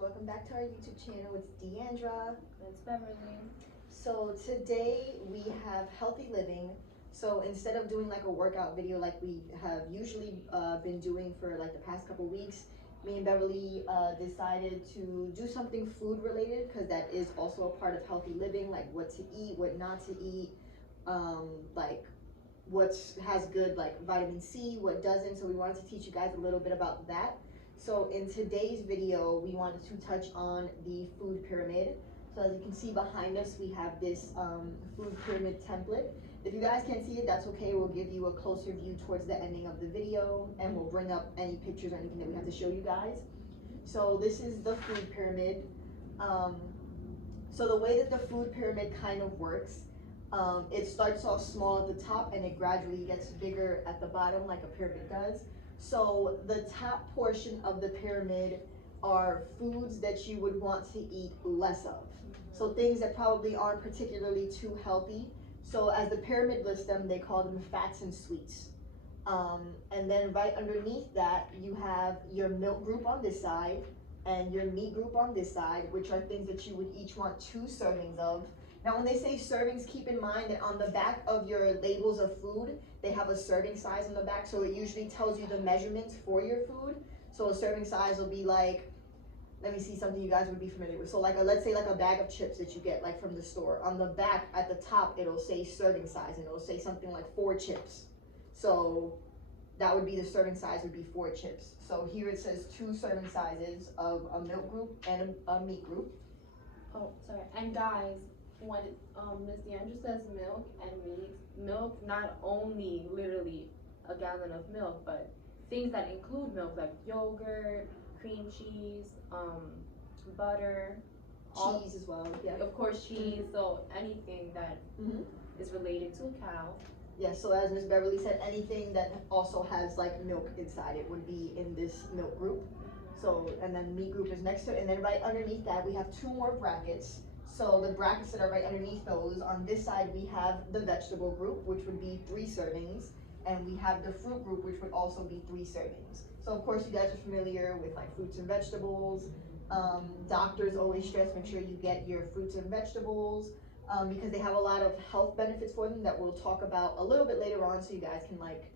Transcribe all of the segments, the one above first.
welcome back to our YouTube channel. It's Diandra. It's Beverly. So today we have healthy living. So instead of doing like a workout video like we have usually been doing for like the past couple weeks, me and Beverly decided to do something food related, because that is also a part of healthy living, like what to eat, what not to eat, like what has good like vitamin C, what doesn't. So we wanted to teach you guys a little bit about that. So in today's video, we wanted to touch on the food pyramid. So as you can see behind us, we have this food pyramid template. If you guys can't see it, that's okay. We'll give you a closer view towards the ending of the video, and we'll bring up any pictures or anything that we have to show you guys. So this is the food pyramid. So the way that the food pyramid kind of works, it starts off small at the top and it gradually gets bigger at the bottom, like a pyramid does. So the top portion of the pyramid are foods that you would want to eat less of. So things that probably aren't particularly too healthy. So as the pyramid lists them, they call them fats and sweets. And then right underneath that, you have your milk group on this side and your meat group on this side, which are things that you would each want 2 servings of. Now, when they say servings, keep in mind that on the back of your labels of food, they have a serving size on the back, so it usually tells you the measurements for your food. So a serving size will be like, let me see something you guys would be familiar with. So like let's say like a bag of chips that you get like from the store. On the back at the top, it'll say serving size, and it'll say something like 4 chips. So that would be the serving size would be 4 chips. So here it says 2 serving sizes of a milk group and a meat group. Oh, sorry. And guys, when Ms. Diandra says milk and meat, milk not only literally a gallon of milk, but things that include milk like yogurt, cream cheese, butter, Cheese as well, yeah. Of course, cheese. So anything that is related to a cow. Yeah, so as Miss Beverly said, anything that also has like milk inside it would be in this milk group. So, and then meat group is next to it, and then right underneath that we have 2 more brackets. So the brackets that are right underneath those, on this side we have the vegetable group, which would be 3 servings, and we have the fruit group, which would also be 3 servings. So of course you guys are familiar with like fruits and vegetables. Doctors always stress make sure you get your fruits and vegetables, because they have a lot of health benefits for them that we'll talk about a little bit later on, so you guys can like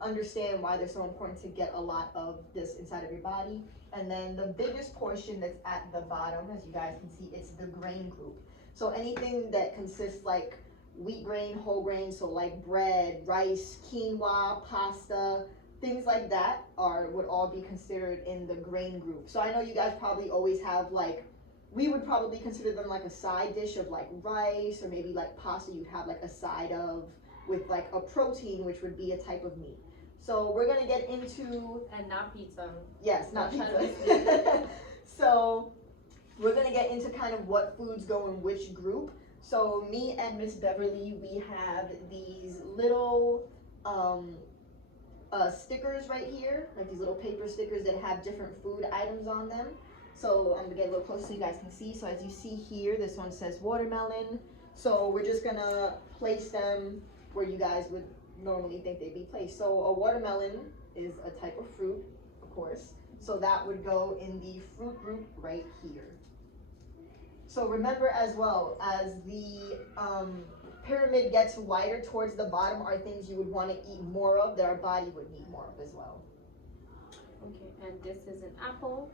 understand why they're so important to get a lot of this inside of your body. And then the biggest portion that's at the bottom, as you guys can see, it's the grain group. So anything that consists like wheat grain, whole grain, so like bread, rice, quinoa, pasta, things like that would all be considered in the grain group. So I know you guys probably always have like, we would probably consider them like a side dish of like rice, or maybe like pasta you'd have like a side of with like a protein, which would be a type of meat. So we're gonna get into, and not pizza. Yes, not pizza. So we're gonna get into kind of what foods go in which group. So me and Miss Beverly, we have these little stickers right here, like these little paper stickers that have different food items on them. So I'm gonna get a little closer so you guys can see. So as you see here, this one says watermelon. So we're just gonna place them where you guys would normally think they'd be placed. So a watermelon is a type of fruit, of course. So that would go in the fruit group right here. So remember as well, as the pyramid gets wider towards the bottom are things you would want to eat more of, that our body would need more of as well. Okay, and this is an apple.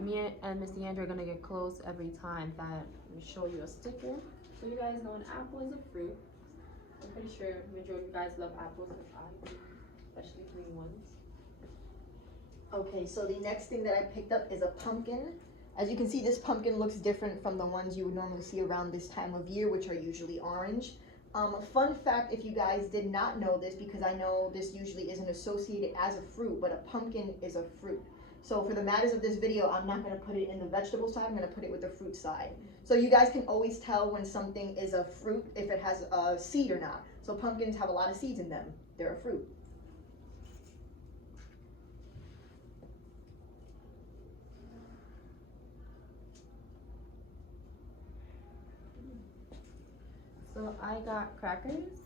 Me and Miss Diandra are gonna get close every time that we show you a sticker. So you guys know an apple is a fruit. I'm pretty sure majority of you guys love apples, especially green ones. Okay, so the next thing that I picked up is a pumpkin. As you can see, this pumpkin looks different from the ones you would normally see around this time of year, which are usually orange. Fun fact, if you guys did not know this, because I know this usually isn't associated as a fruit, but a pumpkin is a fruit. So for the matters of this video, I'm not going to put it in the vegetable side, I'm going to put it with the fruit side. So you guys can always tell when something is a fruit if it has a seed or not. So pumpkins have a lot of seeds in them. They're a fruit. So I got crackers.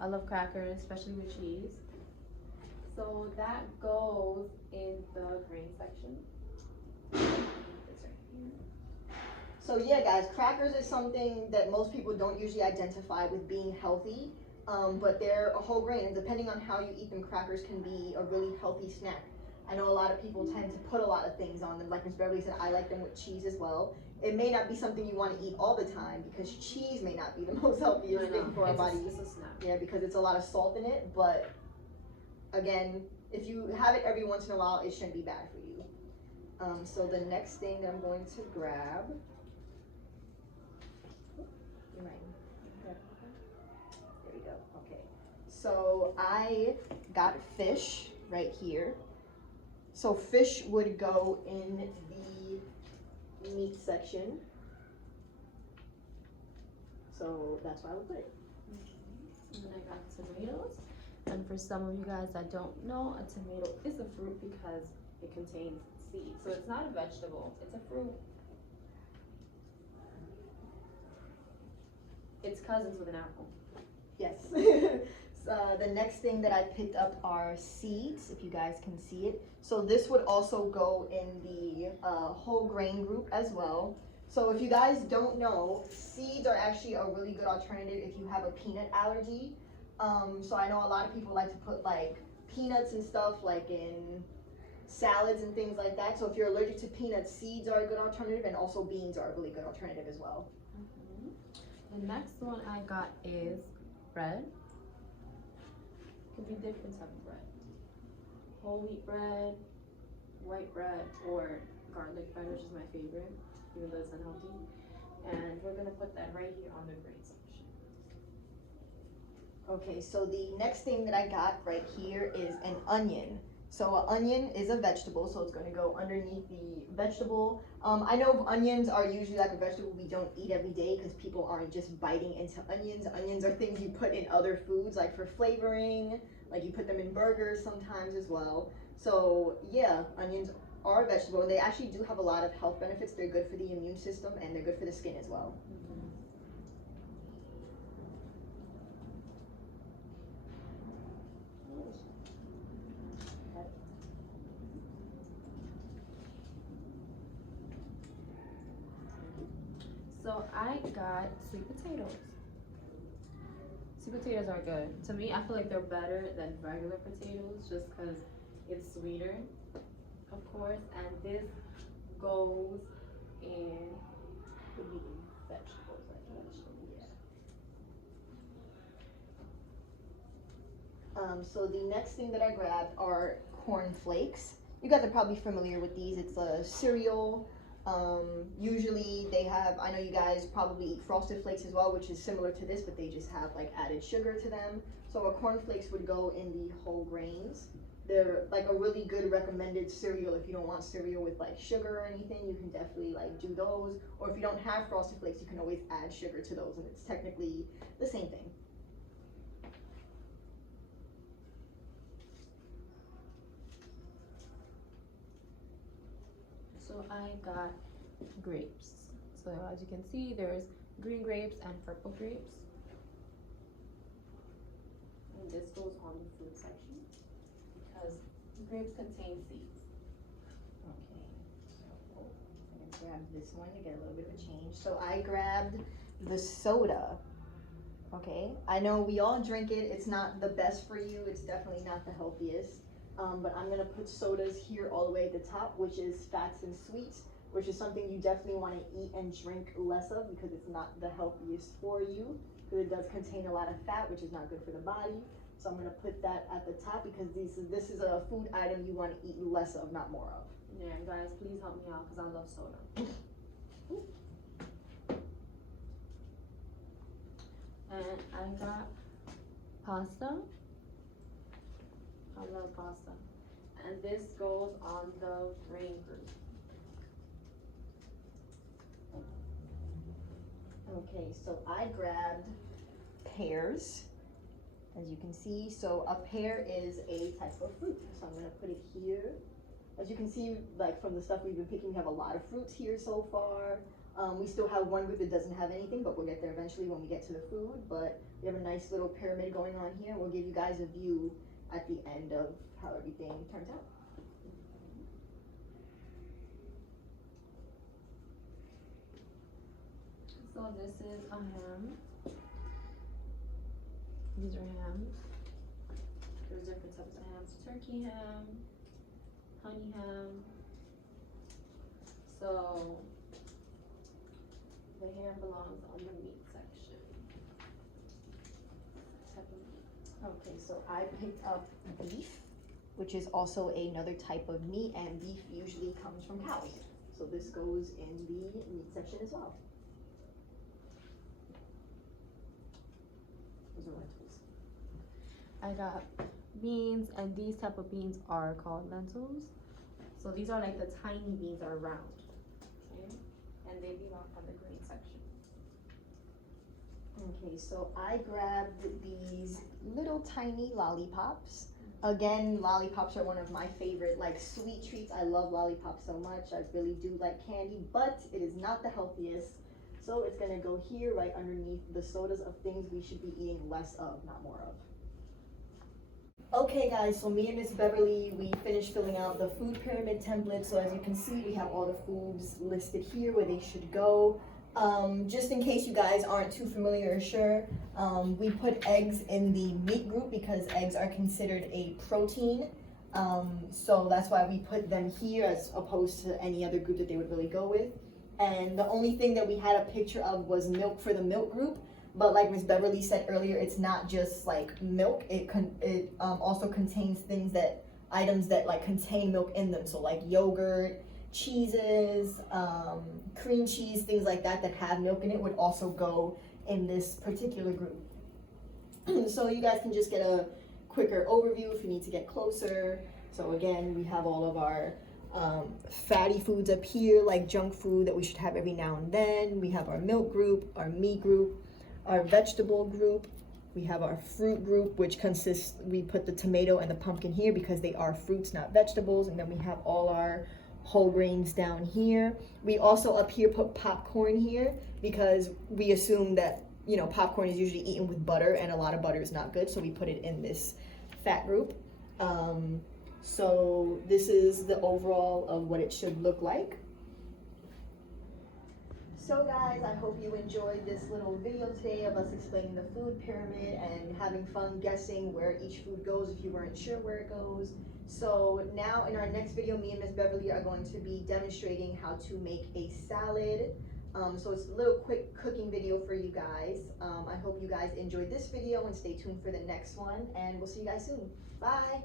I love crackers, especially with cheese. So that goes in the grain section. It's right here. So yeah, guys, crackers is something that most people don't usually identify with being healthy, but they're a whole grain, and depending on how you eat them, crackers can be a really healthy snack. I know a lot of people tend to put a lot of things on them. Like Ms. Beverly said, I like them with cheese as well. It may not be something you want to eat all the time because cheese may not be the most healthiest thing for our bodies. It's a snack. Yeah, because it's a lot of salt in it, but again, if you have it every once in a while, it shouldn't be bad for you. So the next thing that I'm going to grab, there we go, okay. So I got fish right here. So fish would go in the meat section. So that's why I would put it. And then I got tomatoes. And for some of you guys that don't know, a tomato is a fruit because it contains seeds. So it's not a vegetable, it's a fruit. It's cousins with an apple. Yes. The next thing that I picked up are seeds, if you guys can see it. So this would also go in the whole grain group as well. So if you guys don't know, seeds are actually a really good alternative if you have a peanut allergy. So I know a lot of people like to put like peanuts and stuff like in salads and things like that. So if you're allergic to peanuts, seeds are a good alternative, and also beans are a really good alternative as well. The next one I got is bread. Could be different type of bread. Whole wheat bread, white bread, or garlic bread, which is my favorite, even though it's unhealthy. And we're gonna put that right here on the grain section. Okay, so the next thing that I got right here is an onion. So an onion is a vegetable, so it's going to go underneath the vegetable. I know onions are usually like a vegetable we don't eat every day because people aren't just biting into onions. Onions are things you put in other foods, like for flavoring, like you put them in burgers sometimes as well. So yeah, onions are a vegetable, and they actually do have a lot of health benefits. They're good for the immune system, and they're good for the skin as well. So I got sweet potatoes. Sweet potatoes are good. To me, I feel like they're better than regular potatoes just because it's sweeter, of course. And this goes in the vegetables, So the next thing that I grabbed are corn flakes. You guys are probably familiar with these. It's a cereal. Usually they have, I know you guys probably eat Frosted Flakes as well, which is similar to this, but they just have like added sugar to them. So a corn flakes would go in the whole grains. They're like a really good recommended cereal. If you don't want cereal with like sugar or anything, you can definitely like do those. Or if you don't have Frosted Flakes, you can always add sugar to those, and it's technically the same thing. So I got grapes. So as you can see, there's green grapes and purple grapes. And this goes on the fruit section because grapes contain seeds. Okay, so I'm gonna grab this one to get a little bit of a change. So I grabbed the soda. Okay, I know we all drink it. It's not the best for you. It's definitely not the healthiest. But I'm gonna put sodas here all the way at the top, which is fats and sweets, which is something you definitely want to eat and drink less of because it's not the healthiest for you, because it does contain a lot of fat, which is not good for the body. So I'm gonna put that at the top because this is a food item you want to eat less of, not more of. Yeah, guys, please help me out because I love soda. And I got pasta. I love pasta. And this goes on the grain group. Okay, so I grabbed pears, as you can see. So a pear is a type of fruit. So I'm gonna put it here. As you can see, like from the stuff we've been picking, we have a lot of fruits here so far. We still have one group that doesn't have anything, but we'll get there eventually when we get to the food. But we have a nice little pyramid going on here. We'll give you guys a view at the end of how everything turns out. So this is a ham. These are hams. There's different types of hams. Turkey ham, honey ham. So the ham belongs on the meat section. Type of meat. Okay, so I picked up beef, which is also another type of meat, and beef usually comes from cows. So this goes in the meat section as well. Those are lentils. I got beans, and these type of beans are called lentils. So these are like the tiny beans that are round, okay? And they belong on the green section. Okay, so I grabbed these little tiny lollipops. Again, lollipops are one of my favorite like sweet treats. I love lollipops so much. I really do like candy, but it is not the healthiest. So it's gonna go here right underneath the sodas of things we should be eating less of, not more of. Okay guys, so me and Miss Beverly, we finished filling out the food pyramid template. So as you can see, we have all the foods listed here where they should go. Just in case you guys aren't too familiar or sure, we put eggs in the meat group because eggs are considered a protein. So that's why we put them here as opposed to any other group that they would really go with. And the only thing that we had a picture of was milk for the milk group. But like Miss Beverly said earlier, it's not just like milk. It also contains items that like contain milk in them. So like yogurt, cheeses, cream cheese, things like that have milk in it would also go in this particular group. So you guys can just get a quicker overview if you need to get closer. So again, we have all of our fatty foods up here, like junk food that we should have every now and then. We have our milk group, our meat group, our vegetable group. We have our fruit group, which consists, we put the tomato and the pumpkin here because they are fruits, not vegetables. And then we have all our whole grains down here. We also up here put popcorn here because we assume that, you know, popcorn is usually eaten with butter and a lot of butter is not good. So we put it in this fat group. So this is the overall of what it should look like. So guys, I hope you enjoyed this little video today of us explaining the food pyramid and having fun guessing where each food goes if you weren't sure where it goes. So now in our next video, me and Miss Beverly are going to be demonstrating how to make a salad. So it's a little quick cooking video for you guys. I hope you guys enjoyed this video and stay tuned for the next one, and we'll see you guys soon. Bye.